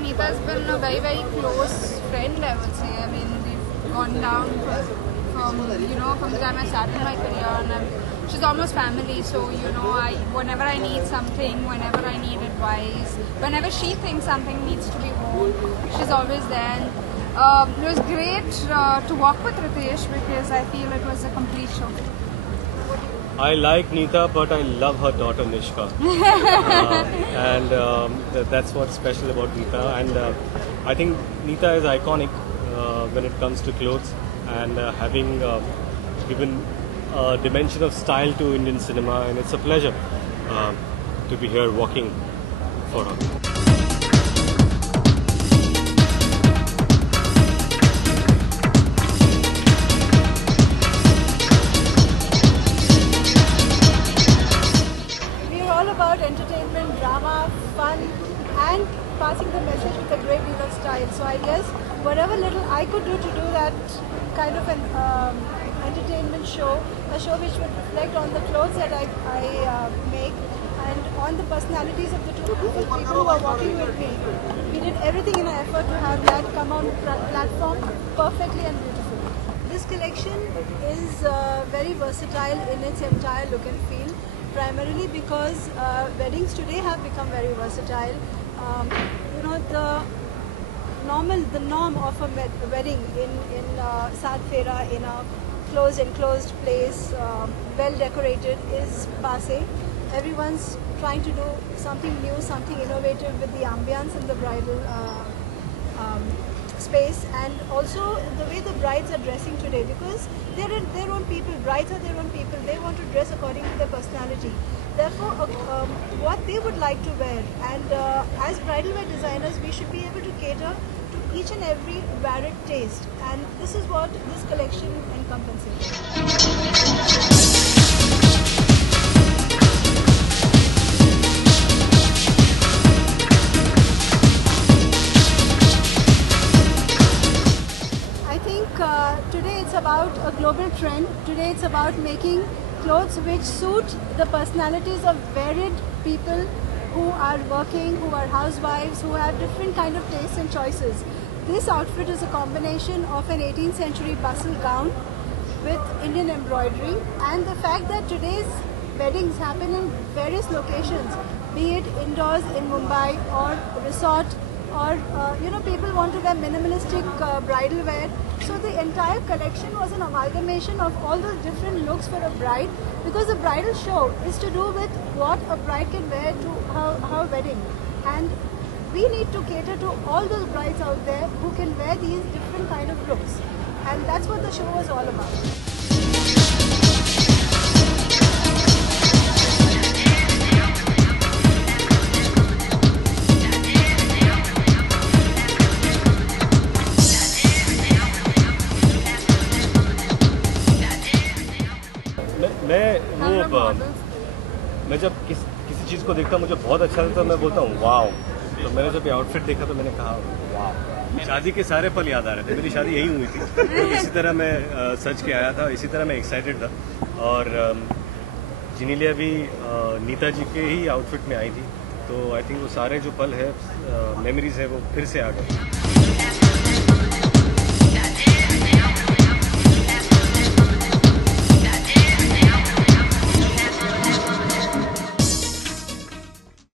Neeta's been a very close friend, I would say. I mean, we've gone down from the time I started my career, and she's almost family. So whenever I need something, whenever I need advice, whenever she thinks something needs to be worn, she's always there. And it was great to work with Ritesh because I feel it was a complete show. I like Neeta, but I love her daughter Nishka, and that's what's special about Neeta. And I think Neeta is iconic when it comes to clothes, and having given a dimension of style to Indian cinema, and it's a pleasure to be here walking for her. Entertainment, drama, fun, and passing the message with a great deal of style. So I guess whatever little I could do to do that kind of an entertainment show, a show which would reflect on the clothes that I make and on the personalities of the two people who are working with me. We did everything in an effort to have that come on platform perfectly and beautifully. This collection is very versatile in its entire look and feel. Primarily because weddings today have become very versatile. The norm of a wedding in Saat Fera, in a closed enclosed place, well decorated, is passé. Everyone's trying to do something new, something innovative with the ambience in the bridal space, and also the way the brides are dressing today, because they're their own people, brides are their own people, they want to dress according to their personality. Therefore, what they would like to wear, and as bridal wear designers, we should be able to cater to each and every varied taste, and this is what this collection encompasses. Today it's about a global trend. Today it's about making clothes which suit the personalities of varied people who are working, who are housewives, who have different kind of tastes and choices. This outfit is a combination of an 18th century bustle gown with Indian embroidery, and the fact that today's weddings happen in various locations, be it indoors in Mumbai or resort, or people want to wear minimalistic bridal wear. So the entire collection was an amalgamation of all those different looks for a bride, because a bridal show is to do with what a bride can wear to her wedding, and we need to cater to all those brides out there who can wear these different kind of looks, and that's what the show was all about. मैं जब किसी चीज़ को देखता हूँ मुझे बहुत अच्छा लगता है, मैं बोलता हूँ वाव। तो मैंने जब ये आउटफिट देखा तो मैंने कहा वाव। शादी के सारे पल याद आ रहे थे, मेरी शादी यही हुई थी, तो इसी तरह मैं सच के आया था, इसी तरह मैं एक्साइटेड था। और जिनीलिया भी नीता जी के ही आउटफिट में आई थी, तो आई थिंक वो सारे जो पल है, मेमोरीज है, वो फिर से आ गए।